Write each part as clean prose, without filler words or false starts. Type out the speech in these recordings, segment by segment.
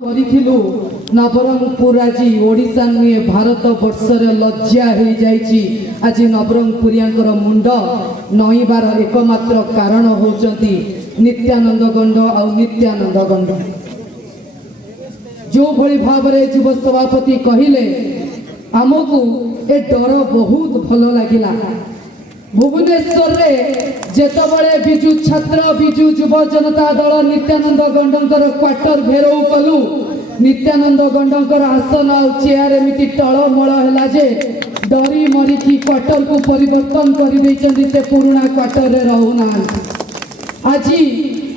କରିଥିଲୁ ନବରଙ୍ଗପୁର ଆଜି ଓଡ଼ିଶା ନୁହେଁ ଭାରତ ବର୍ଷରେ ଲଜ୍ଜା ହେଇଯାଇଛି। ଆଜି ନବରଙ୍ଗପୁରିଆଙ୍କର ମୁଣ୍ଡ ନଇଁବାର ଏକମାତ୍ର କାରଣ ହେଉଛନ୍ତି ନିତ୍ୟାନନ୍ଦ ଗଣ୍ଡ ଆଉ ନିତ୍ୟାନନ୍ଦ ଗଣ୍ଡ। ଯେଉଁଭଳି ଭାବରେ ଯୁବ ସଭାପତି କହିଲେ ଆମକୁ ଏ ଡର ବହୁତ ଭଲ ଲାଗିଲା। ଭୁବନେଶ୍ୱରରେ ଯେତେବେଳେ ବିଜୁ ଛାତ୍ର ବିଜୁ ଯୁବ ଜନତା ଦଳ ନିତ୍ୟାନନ୍ଦ ଗଣ୍ଡଙ୍କର କ୍ୱାର୍ଟର ଘେରାଉ କଲୁ, ନିତ୍ୟାନନ୍ଦ ଗଣ୍ଡଙ୍କର ଆସନ ଆଉ ଚେୟାର ଏମିତି ଟଳମଳ ହେଲା ଯେ ଡରି ମରିକି କ୍ୱାର୍ଟରକୁ ପରିବର୍ତ୍ତନ କରିଦେଇଛନ୍ତି, ସେ ପୁରୁଣା କ୍ୱାର୍ଟରରେ ରହୁନାହାନ୍ତି। ଆଜି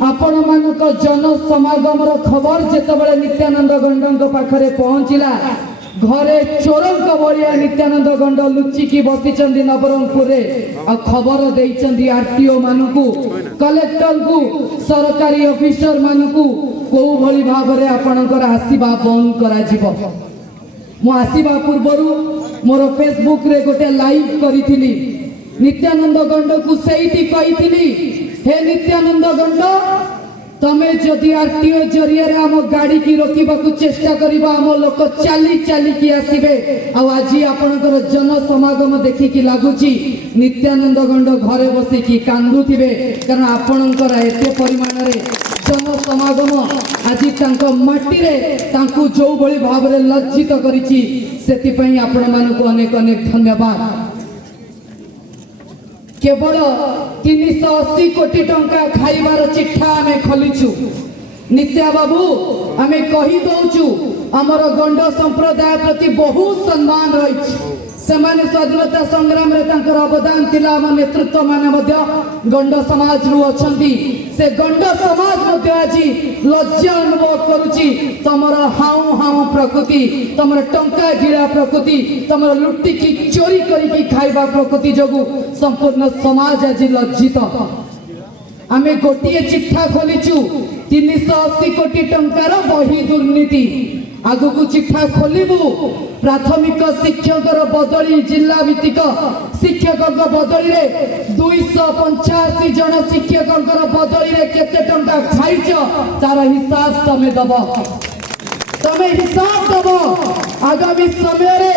ଆପଣମାନଙ୍କ ଜନସମାଗମର ଖବର ଯେତେବେଳେ ନିତ୍ୟାନନ୍ଦ ଗଣ୍ଡଙ୍କ ପାଖରେ ପହଞ୍ଚିଲା, ଘରେ ଚୋରଙ୍କ ଭଳିଆ ନିତ୍ୟାନନ୍ଦ ଗଣ୍ଡ ଲୁଚିକି ବସିଛନ୍ତି ନବରଙ୍ଗପୁରରେ ଆଉ ଖବର ଦେଇଛନ୍ତି ଆରଟିଓ ମାନଙ୍କୁ, କଲେକ୍ଟରଙ୍କୁ, ସରକାରୀ ଅଫିସର ମାନଙ୍କୁ କୋଉ ଭଳି ଭାବରେ ଆପଣଙ୍କର ଆସିବା ବନ୍ଦ କରାଯିବ। ମୁଁ ଆସିବା ପୂର୍ବରୁ ମୋର ଫେସବୁକରେ ଗୋଟେ ଲାଇଭ କରିଥିଲି। ନିତ୍ୟାନନ୍ଦ ଗଣ୍ଡକୁ ସେଇଠି କହିଥିଲି, हे नित्यानंद गंड तमे जदि आरटीओ जरिया आम गाड़ी की रोकवा चेष्टा करिबा आम लोक चाली चाली की आसीबे। आज आपनकर जन समागम देखिकी लगुची नित्यानंद गंड घरे बसिकी कांदुथिबे, कारण आपनकर एते परिमाण रे जन समागम आज तांको माटी रे तांको जो भली भाव रे लज्जित करिछि, सेति पई आपण मानको अनेक अनेक धन्यवाद। केवल 380 कोटी टंका खाइबार चिठा आमे खोलिछु। नित्या बाबू आमे कहि दउछु हमर गंड संप्रदाय प्रति बहुत सम्मान रहिछि। सेमाने स्वाधीनता संग्राम रे तांकर अवदान थिला। हम नेतृत्व माने मध्य गंड समाज रु अछंती। से गंड समाज मध्य आजी लज्जा अनुभव करूची। तमर हाउ हाउ प्रकृति, तमर टंका गिरा प्रकृति, तमर लुट्टी की चोरी करी की खाइबा प्रकृति जगु संपूर्ण समाज आज लज्जित। आमे गोटिए चिठा खोलिछु 380 कोटी टंकार बही दुर्नीति। आगु चिठा खोलू प्राथमिक शिक्षक बदली जिला भित्तिक शिक्षक बदली रे 285 जन शिक्षक बदली रे केते टंका खाइछ तार हिसाब तमे दब, तमे हिसाब दब। आगामी समय रे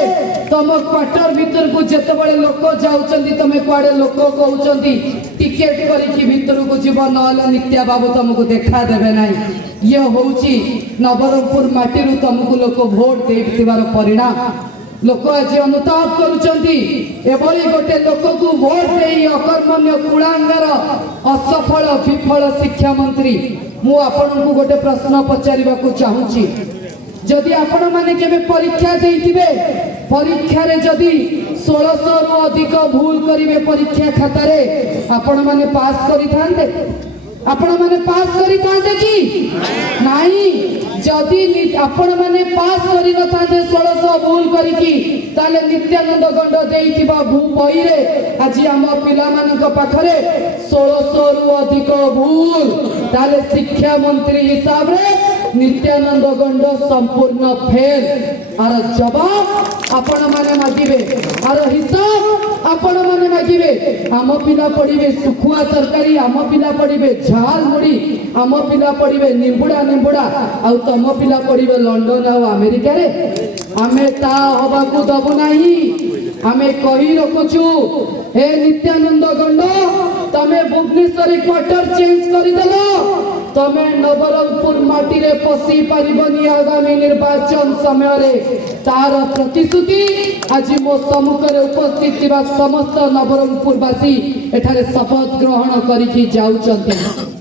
तम क्वार्टर भीतर को जेतेबेले लोक जाउचंदी तमे कुआडे लोक कहउचंदी टिकेट करिकी भीतर को जीव नहले नित्या बाबू तुमको देखा देबे नाही। ये होउची नवरंगपुर माटीरु तुमको लोक भोट देथिबार परिणाम। लोक आज अनुताप करुचंदी एभली गोटे लोक को भोट देई अकर्मण्य कुलांगार असफल विफल शिक्षा मंत्री। मु आपनकु गोटे प्रश्न पचारिबा को चाहूची, जदि आपण माने केबे परीक्षा देइथिबे, परीक्षा रे जदि 1600 रु अधिक भूल करिवे परीक्षा खाता रे आपण माने पास करि थांते? आपण माने पास करि थांते कि नाही? जदि आपण माने पास करि न थांते 1600 भूल करिकी, ताले नित्यानंद गंड देइथिबा भू बही रे आज हम पिला मानक पाखरे 1600 रु अधिक भूल, ताले शिक्षा मंत्री हिसाब रे नित्यानंद गंड संपूर्ण फेल। आर जवाब आपण माने मागिबे, आर हिसाब आपण माने मागिबे। आम पिला पढ़िबे सुखुआ तरकारी, आम पिला पढ़िबे झाल मुड़ी, आम पिला पढ़िबे निंबुड़ा निंबुड़ा, आउ तम पिला पढ़िबे लंडन और अमेरिका रे। आमे ता हबाकू दबु नाही। आमे कहि रखुछु, हे नित्यानंद गंड तमे भुवनेश्वर क्वार्टर चेंज करिदेलो, तमे नवरंगपुर माटी रे पसी पारिबनी। आगामी निर्वाचन समय रे तार प्रतिश्रुति आज मो सम्मुख रे उपस्थित थिबा समस्त नवरंगपुरवासी एठारे शपथ ग्रहण करिकी जाउचंती।